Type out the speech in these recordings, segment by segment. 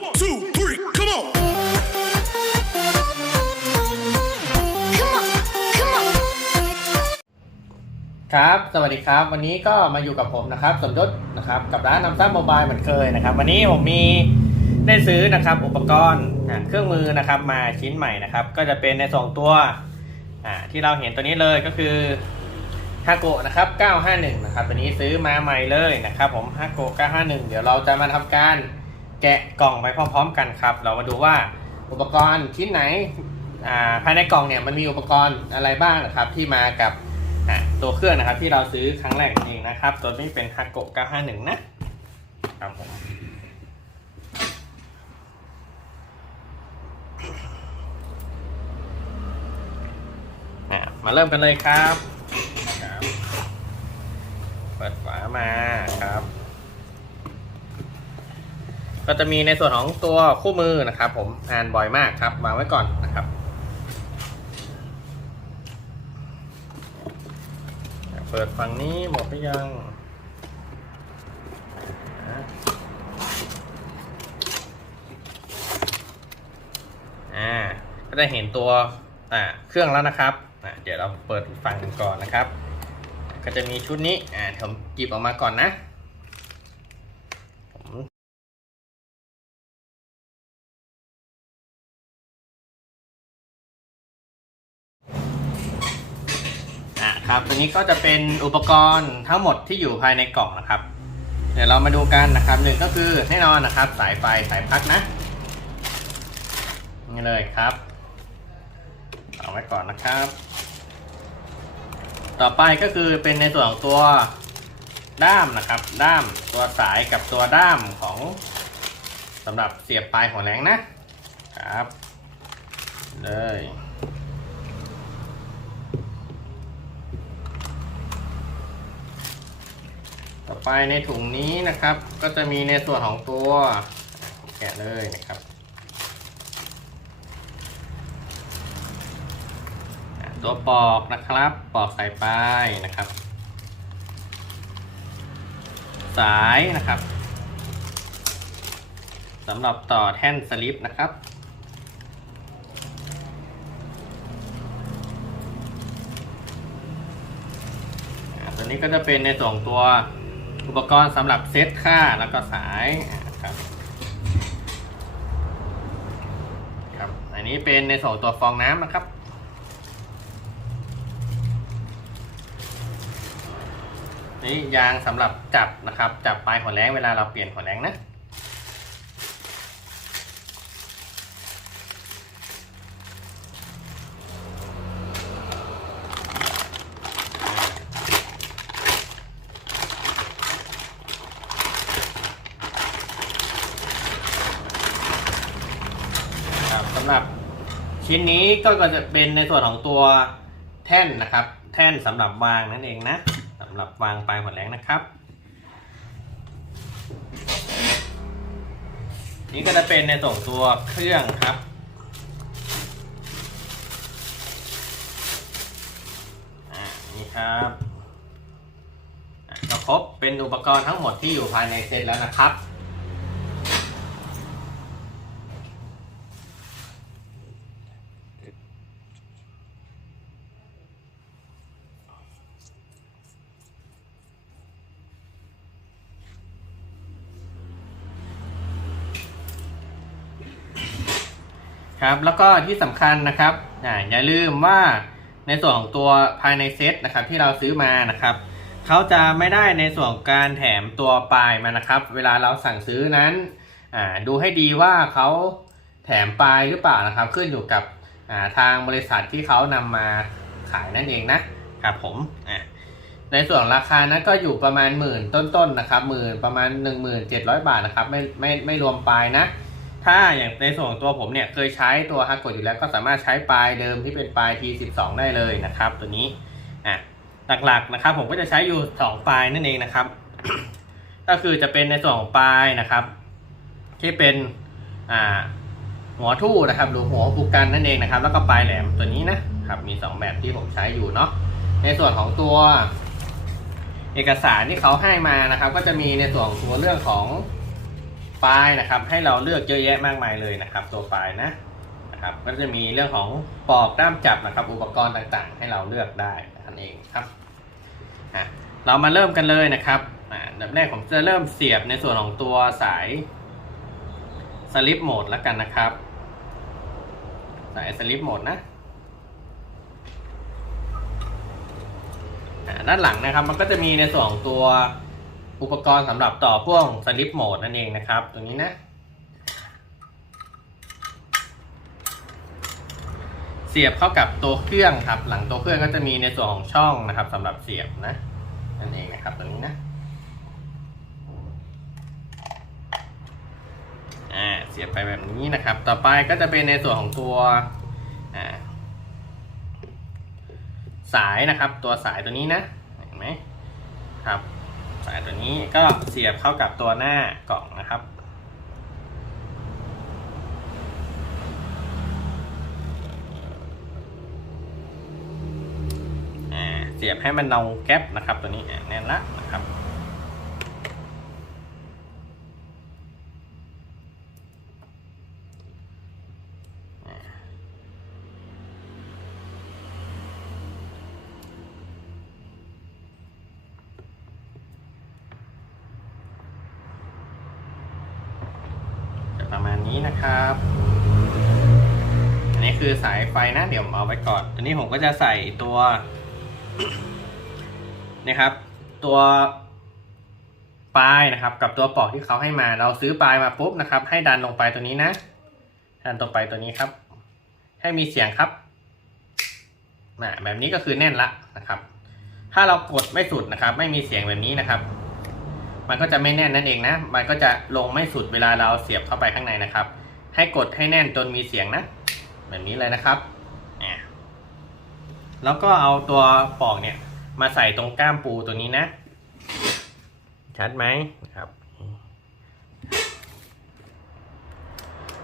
One, two, three, come on. Come on, come on. ครับ สวัสดีครับ วันนี้ก็มาอยู่กับผมนะครับ สมยศนะครับ กับร้านนำซ้ำโมบายเหมือนเคยนะครับ วันนี้ผมมีได้ซื้อนะครับ อุปกรณ์อ่าเครื่องมือนะครับ มาชิ้นใหม่นะครับ ก็จะเป็นในสองตัวอ่าที่เราเห็นตัวนี้เลยก็คือฮาโกะนะครับ 951 นะครับ ตัวนี้ซื้อมาใหม่เลยนะครับ ผมฮาโกะ951 เดี๋ยวเราจะมาทำการ แกะกล่องไปพร้อมๆกันครับ เรามาดูว่าอุปกรณ์ชิ้นไหนาภายในกล่องเนี่ยมันมีอุปกรณ์อะไรบ้างนะครับ ที่มากับตัวเครื่องนะครับ ที่เราซื้อครั้งแรกเองนะครับ ตัวนี้เป็น h a โกะ951 นะครับผมมาเริ่มกันเลยครับ เปิดฝามาครับ ก็จะมีในส่วนของตัวคู่มือนะครับ ผมอ่านบ่อยมากครับวางไว้ก่อนนะครับเปิดฝั่งนี้หมดหรือยังอ่าก็จะเห็นตัวอ่าเครื่องแล้วนะครับอ่าเดี๋ยวเราเปิดอีกฝั่งหนึ่งก่อนนะครับ ก็จะมีชุดนี้อ่าผมหยิบออกมาก่อนนะ ครับตัวนี้ก็จะเป็นอุปกรณ์ทั้งหมดที่อยู่ภายในกล่องนะครับ เดี๋ยวเรามาดูกันนะครับหนึ่งก็คือแน่นอนนะครับ สายไฟสายพัดนะนี่เลยครับเอาไว้ก่อนนะครับ ต่อไปก็คือเป็นในส่วนของตัวด้ามนะครับ ด้ามตัวสายกับตัวด้ามของสำหรับเสียบปลายของแหลงนะครับ เลย ต่อไปในถุงนี้นะครับ ก็จะมีในส่วนของตัว แกะเลยนะครับตัวปอกนะครับ ปอกสายปลายนะครับ สายนะครับสำหรับต่อแท่นสลิปนะครับอ่าตัวนี้ก็จะเป็นในส่วนของตัว อุปกรณ์สำหรับเซตค่าแล้วก็สายครับครับอันนี้เป็นในส่วนตัวฟองน้ำนะครับนี่ยางสำหรับจับนะครับ จับปลายหัวแรงเวลาเราเปลี่ยนหัวแรงนะ สำหรับชิ้นนี้ก็จะเป็นในส่วนของตัวแท่นนะครับ แท่นสำหรับวางนั่นเองนะสำหรับวางปลายหัวแหลงนะครับ นี่ก็จะเป็นในส่วนตัวเครื่องครับอ่านี่ครับก็ครบเป็นอุปกรณ์ทั้งหมดที่อยู่ภายในเซตแล้วนะครับ ครับแล้วก็ที่สำคัญนะครับออย่าลืมว่าในส่วนของตัวภายในเซตนะครับที่เราซื้อมานะครับเขาจะไม่ได้ในส่วนการแถมตัวปลายมานะครับ เวลาเราสั่งซื้อนั้นดูให้ดีว่าเขาแถมปลายหรือเปล่านะครับ ขึ้นอยู่กับาทางบริษัทที่เขานำมาขายนั่นเองนะครับผมในส่วนราคานั้นก็อยู่ประมาณหมื่นต้นๆนะครับหมื่นประมาณ 1700 บาทนะครับไม่ไม่ไม่รวมปลายนะ ถ้าอย่างในส่วนของตัวผมเนี่ยเคยใช้ตัวฮักกดอยู่แล้วก็สามารถใช้ปลายเดิมที่เป็นปลาย T12 ได้เลยนะครับ ตัวนี้อะหลักๆนะครับ ผมก็จะใช้อยู่ 2 ปลายนั่นเองนะครับ ก็คือจะเป็นในส่วนของปลายนะครับ ที่เป็นอ่าหัวทู่นะครับหรือหัวผูกกันนั่นเองนะครับ แล้วก็ปลายแหลมตัวนี้นะครับมี 2 แบบที่ผมใช้อยู่เนาะในส่วนของตัวเอกสารที่เขาให้มานะครับ ก็จะมีในส่วนของตัวเรื่องของ ไฟล์นะครับ ให้เราเลือกเยอะแยะมากมายเลยนะครับ ตัวไฟล์นะนะครับ ก็จะมีเรื่องของปอกด้ามจับนะครับ อุปกรณ์ต่างๆ ให้เราเลือกได้นั่นเองครับอะเรามาเริ่มกันเลยนะครับอ่าอันดับแรกผมจะเริ่มเสียบในส่วนของตัวสายสลิปโหมดแล้วกันนะครับ สายสลิปโหมดนะด้านหลังนะครับมันก็จะมีในส่วนของตัว อุปกรณ์สำหรับต่อพ่วงสลิปโหมดนั่นเองนะครับ ตรงนี้นะ เสียบเข้ากับตัวเครื่องครับ หลังตัวเครื่องก็จะมีในส่วนของช่องนะครับสำหรับเสียบนะนั่นเองนะครับตรงนี้นะอ่าเสียบไปแบบนี้นะครับ ต่อไปก็จะเป็นในส่วนของตัวอ่าสายนะครับ ตัวสายตัวนี้นะเห็นไหมครับายตัวนี้ก็เสียบเข้ากับตัวหน้ากล่องนะครับ เสียบให้มันลงแก๊ปนะครับตัวนี้แน่นละนะครับอ่าจะประมาณนี้นะครับ อันนี้คือสายไฟนะ เอาไว้ก่อนอันนี้ผมก็จะใส่ตัวนะครับ ตัวปลายนะครับ กับตัวปอกที่เขาให้มา เราซื้อปลายมาปุ๊บนะครับ ให้ดันลงไปตัวนี้นะ ดันตรงไปตัวนี้ครับ ให้มีเสียงครับนะแบบนี้ก็คือแน่นละนะครับ ถ้าเรากดไม่สุดนะครับ ไม่มีเสียงแบบนี้นะครับ มันก็จะไม่แน่นนั่นเองนะ มันก็จะลงไม่สุดเวลาเราเสียบเข้าไปข้างในนะครับ ให้กดให้แน่นจนมีเสียงนะ แบบนี้เลยนะครับ แล้วก็เอาตัวปลอกเนี่ย มาใส่ตรงก้ามปูตัวนี้นะ ชัดไหมครับ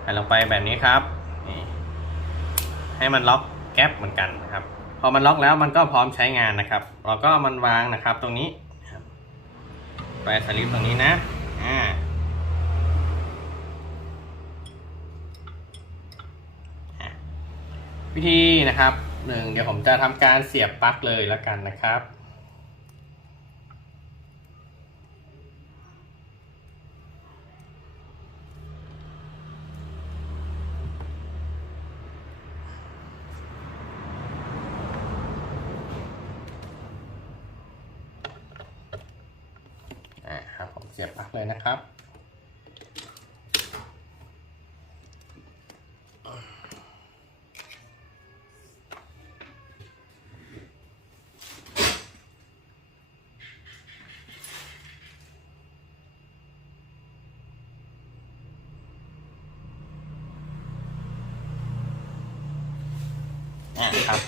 ใส่ลงไปแบบนี้ครับนี่ให้มันล็อกแก๊ปเหมือนกันนะครับ พอมันล็อกแล้วมันก็พร้อมใช้งานนะครับ เราก็เอามันวางนะครับตรงนี้ครับไปสลิปตรงนี้นะอ่าอะวิธีนะครับ หนึ่งเดี๋ยวผมจะทำการเสียบปลั๊กเลยแล้วกันนะครับ อ่าครับผมเสียบปลั๊กเลยนะครับ อ่าครับ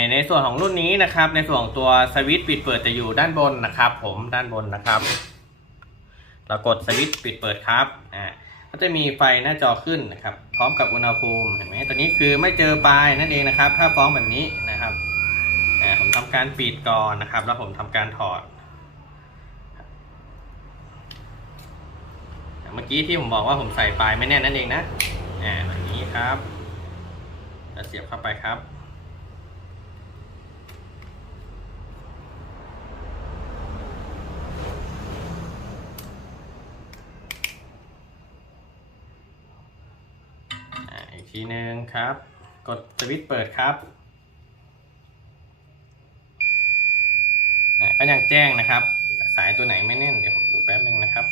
ในในส่วนของรุ่นนี้นะครับ ในส่วนของตัวสวิตช์ปิดเปิดจะอยู่ด้านบนนะครับ ผมด้านบนนะครับเรากดสวิตช์ปิดเปิดครับอ่าก็จะมีไฟหน้าจอขึ้นนะครับ พร้อมกับอุณหภูมิเห็นไหมตัวนี้คือไม่เจอปลายนั่นเองนะครับ ถ้าฟ้องแบบนี้นะครับอ่าผมทำการปิดก่อนนะครับ แล้วผมทำการถอดเมื่อกี้ที่ผมบอกว่าผมใส่ปลายไม่แน่นนั่นเองนะอ่าแบบนี้ครับจะเสียบเข้าไปครับ อีกทีนึงครับ กดสวิตช์เปิดครับอ่ก็ยังแจ้งนะครับ สายตัวไหนไม่แน่นเดี๋ยวผมดูแป๊บนึงนะครับ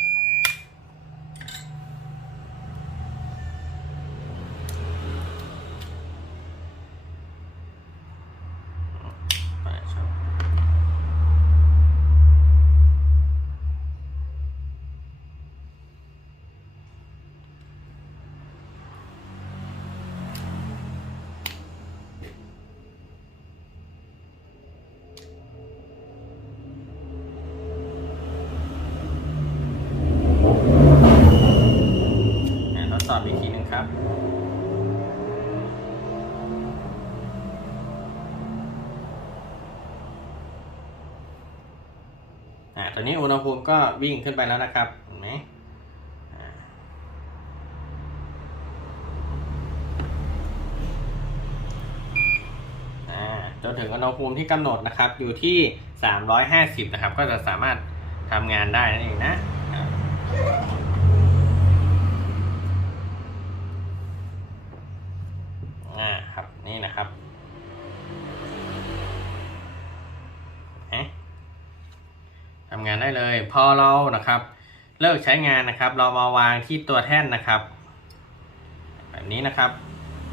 อนนี้อุณหภูมิก็วิ่งขึ้นไปแล้วนะครับเห็นไหมจนถึงอุณหภูมิที่กำหนดนะครับอยู่ที่ 350 นะครับ ก็จะสามารถทำงานได้นั่นเองนะ อเรานะครับ เลิกใช้งานนะครับ เรามาวางที่ตัวแท่นนะครับ แบบนี้นะครับ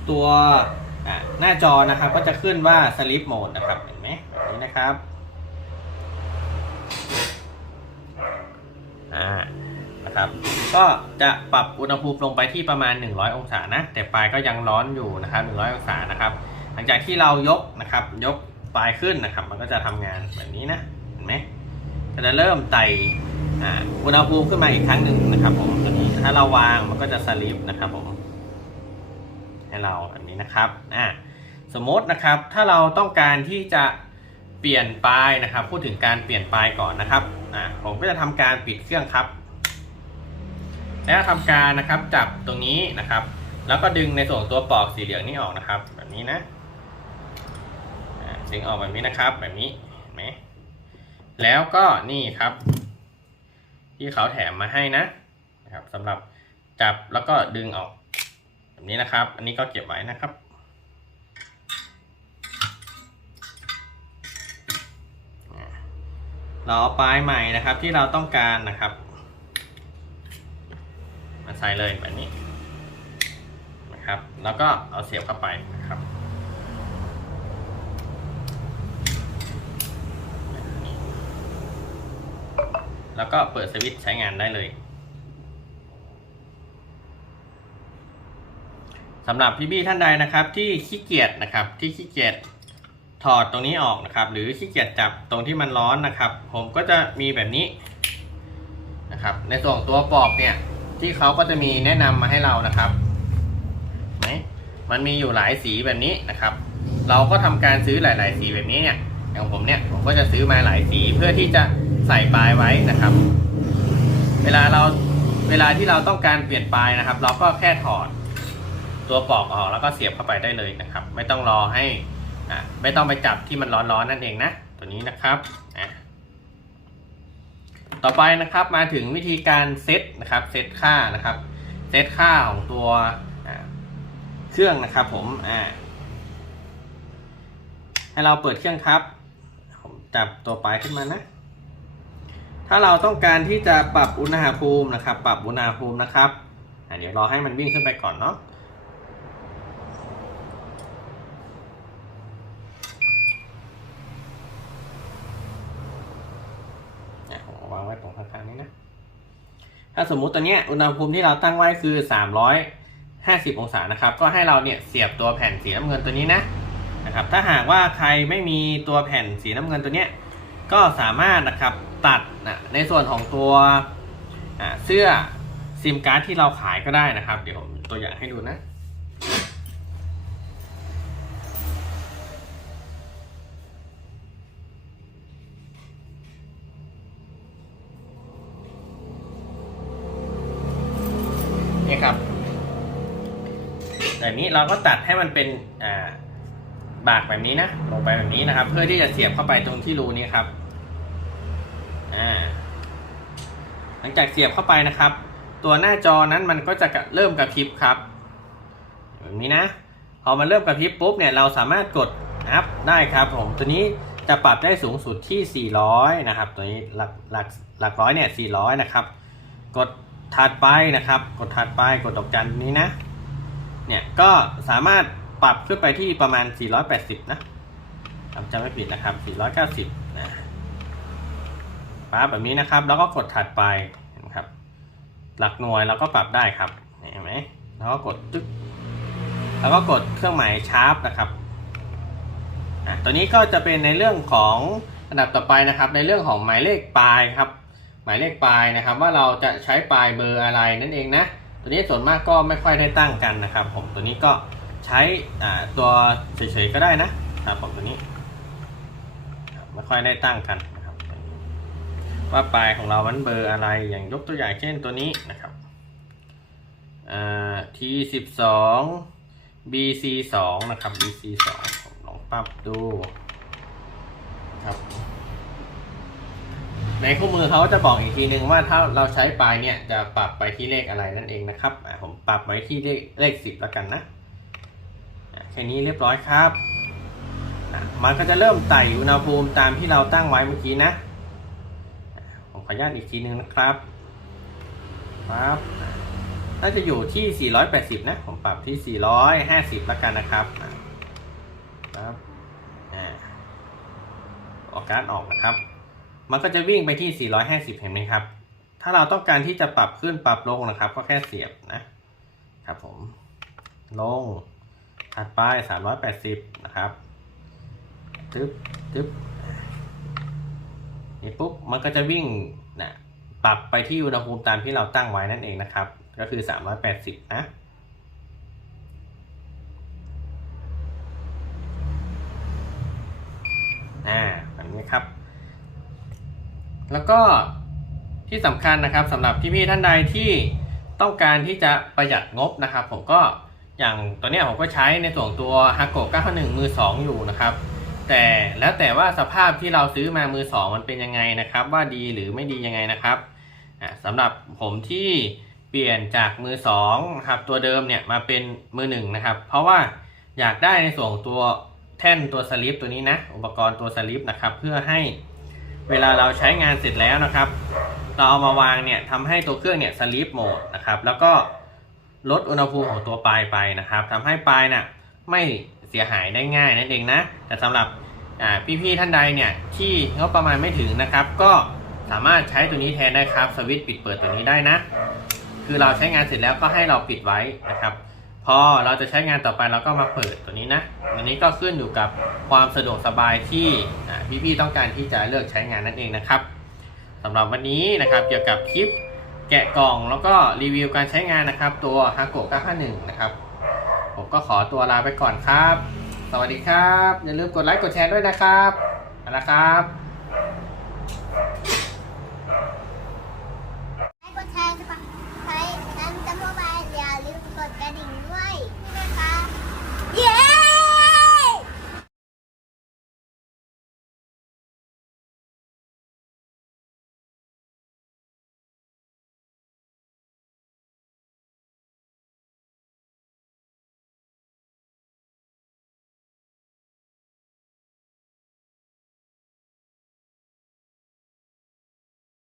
ตัวหน้าจอนะครับ ก็จะขึ้นว่า sleep mode นะครับเห็นไหมแบบนี้นะครับอ่านะครับ ก็จะปรับอุณหภูมิลงไปที่ประมาณ 100 องศานะ แต่ปลายก็ยังร้อนอยู่นะครับ 100 องศานะครับ หลังจากที่เรายกนะครับ ยกปลายขึ้นนะครับ มันก็จะทำงานแบบนี้นะเห็นไหม ก็จะเริ่มไต่อุณหภูมิขึ้นมาอีกครั้งหนึ่งนะครับ ผมตัวนี้ถ้าเราวางมันก็จะสลิปนะครับผมให้เราแบบนี้นะครับอ่าสมมตินะครับถ้าเราต้องการที่จะเปลี่ยนปลายนะครับ พูดถึงการเปลี่ยนปลายก่อนนะครับอ่าผมก็จะทำการปิดเครื่องครับแล้วทำการนะครับจับตรงนี้นะครับ แล้วก็ดึงในส่วนตัวปลอกสีเหลืองนี่ออกนะครับ แบบนี้นะดึงออกแบบนี้นะครับ แบบนี้ แล้วก็นี่ครับ ที่เขาแถมมาให้นะนะครับสำหรับจับแล้วก็ดึงออก แบบนี้นะครับ อันนี้ก็เก็บไว้นะครับ เราเอาปลายใหม่นะครับที่เราต้องการนะครับ มาใส่เลยแบบนี้นะครับ แล้วก็เอาเสียบเข้าไปนะครับแบบ แล้วก็เปิดสวิตช์ใช้งานได้เลยสำหรับพี่ๆท่านใดนะครับที่ขี้เกียจนะครับที่ขี้เกียจถอดตรงนี้ออกนะครับ หรือขี้เกียจจับตรงที่มันร้อนนะครับ ผมก็จะมีแบบนี้นะครับ ในส่วนตัวปอกเนี่ยที่เขาก็จะมีแนะนำมาให้เรานะครับไหมมันมีอยู่หลายสีแบบนี้นะครับ เราก็ทำการซื้อหลาย ๆ สีแบบนี้เนี่ยอย่างผมเนี่ยผมก็จะซื้อมาหลายสีเพื่อที่จะ ใส่ปลายไว้นะครับ เวลาเราเวลาที่เราต้องการเปลี่ยนปลายนะครับ เราก็แค่ถอดตัวปอกออกแล้วก็เสียบเข้าไปได้เลยนะครับ ไม่ต้องรอให้อ่าไม่ต้องไปจับที่มันร้อนๆนั่นเองนะ ตัวนี้นะครับอะต่อไปนะครับมาถึงวิธีการเซตนะครับเซตค่านะครับเซตค่าของตัวเครื่องนะครับผมอ่าให้เราเปิดเครื่องครับ ผมจับตัวปลายขึ้นมานะ ถ้าเราต้องการที่จะปรับอุณหภูมินะครับ ปรับอุณหภูมินะครับเดี๋ยวรอให้มันวิ่งขึ้นไปก่อนเนาะวางไว้ตรงข้างๆนี้นะ ถ้าสมมุติตัวเนี้ยอุณหภูมิที่เราตั้งไว้คือ 350 องศานะครับ ก็ให้เราเนี่ยเสียบตัวแผ่นสีน้ำเงินตัวนี้นะนะครับ ถ้าหากว่าใครไม่มีตัวแผ่นสีน้ำเงินตัวเนี้ยก็สามารถนะครับ ตัดนะในส่วนของตัวเสื้อซิมการ์ดที่เราขายก็ได้นะครับ เดี๋ยวผมตัวอย่างให้ดูนะนี่ครับแบบนี้เราก็ตัดให้มันเป็นบากแบบนี้นะ ลงไปแบบนี้นะครับ เพื่อที่จะเสียบเข้าไปตรงที่รูนี้ครับอ่าห ลังจากเสียบเข้าไปนะครับ ตัวหน้าจอนั้นมันก็จะกระเริ่มกระพริบครับแบบนี้นะ พอมันเริ่มกระพริบปุ๊บเนี่ยเราสามารถกดอัพได้ครับผมตัวนี้จะปรับได้สูงสุดที่ 400 นะครับ ตัวนี้หลักหลักหลักร้อยเนี่ย 400 นะครับ กดถัดไปนะครับ กดถัดไปกดดอกจันนี้นะ เนี่ยก็สามารถปรับขึ้นไปที่ประมาณ 480 นะจำไม่ผิดนะครับ 490 นะ ปั๊บแบบนี้นะครับ แล้วก็กดถัดไปนะครับ หลักหน่วยเราก็ปรับได้ครับเห็นไหมแล้วก็กดตึ๊กแล้วก็กดเครื่องหมายชาร์ปนะครับอะตัวนี้ก็จะเป็นในเรื่องของอันดับต่อไปนะครับ ในเรื่องของหมายเลขปลายครับ หมายเลขปลายนะครับ ว่าเราจะใช้ปลายเบอร์อะไรนั่นเองนะตัวนี้ส่วนมากก็ไม่ค่อยได้ตั้งกันนะครับ ผมตัวนี้ก็ใช้ตัวเฉยๆก็ได้นะครับผมตัวนี้ ไม่ค่อยได้ตั้งกัน ว่าปลายของเรามันเบอร์อะไรอย่างยกตัวอย่างเช่นตัวนี้นะครับ T สิบสอง BC สองนะครับ BC สองผมลองปรับดูครับในคู่มือเขาจะบอกอีกทีนึงว่าถ้าเราใช้ปลายเนี่ยจะปรับไปที่เลขอะไรนั่นเองนะครับผมปรับไว้ที่เลขเลขสิบแล้วกันนะแค่นี้เรียบร้อยครับ มันก็จะเริ่มไต่อุณหภูมิตามที่เราตั้งไว้เมื่อกี้นะ ขออนุญาตอีกทีนึงนะครับครับอ่าน่าจะอยู่ที่ 480 นะ ผมปรับที่ 450 แล้วกันนะครับครับอ่าออกการดออกนะครับ มันก็จะวิ่งไปที่ 450 เห็นไหมครับ ถ้าเราต้องการที่จะปรับขึ้นปรับลงนะครับ ก็แค่เสียบนะครับผม ลง ถัดไป 380 นะครับ ตึ๊บตึ๊บ นี่ปุ๊บมันก็จะวิ่งนะปรับไปที่อุณหภูมิตามที่เราตั้งไว้นั่นเองนะครับ ก็คือ 380 นะอ่าแบบนี้ครับ แล้วก็ที่สำคัญนะครับสำหรับพี่ๆท่านใดที่ต้องการที่จะประหยัดงบนะครับ ผมก็อย่างตัวเนี้ยผมก็ใช้ในส่วนตัวฮ a โกะ9 1มือ2 อยู่นะครับ แต่แล้วแต่ว่าสภาพที่เราซื้อมามือ2มันเป็นยังไงนะครับ ว่าดีหรือไม่ดียังไงนะครับอ่าสำหรับผมที่เปลี่ยนจากมือ2นะครับตัวเดิมเนี่ยมาเป็นมือ1นะครับ เพราะว่าอยากได้ในส่วนของตัวแท่นตัวสลิปตัวนี้นะอุปกรณ์ตัวสลิปนะครับ เพื่อให้เวลาเราใช้งานเสร็จแล้วนะครับ เราเอามาวางเนี่ยทำให้ตัวเครื่องเนี่ยสลีปโหมดนะครับ แล้วก็ลดอุณหภูมิของตัวปลายไปนะครับทำให้ปลายน่ะไม่ สียหายได้ง่ายนั่นเองนะ แต่สำหรับพี่ๆท่านใดเนี่ยที่งบประมาณไม่ถึงนะครับ ก็สามารถใช้ตัวนี้แทนได้ครับสวิตช์ปิดเปิดตัวนี้ได้นะ คือเราใช้งานเสร็จแล้วก็ให้เราปิดไว้นะครับ พอเราจะใช้งานต่อไปเราก็มาเปิดตัวนี้นะอันนี้ก็ขึ้นอยู่กับความสะดวกสบายที่พี่ๆต้องการที่จะเลือกใช้งานนั่นเองนะครับสำหรับวันนี้นะครับเกี่ยวกับคลิปแกะกล่องแล้วก็รีวิวการใช้งานนะครับ ตัว h a โกะ951 นะครับ ผมก็ขอตัวลาไปก่อนครับ สวัสดีครับ อย่าลืมกดไลค์กดแชร์ด้วยนะครับนะครับ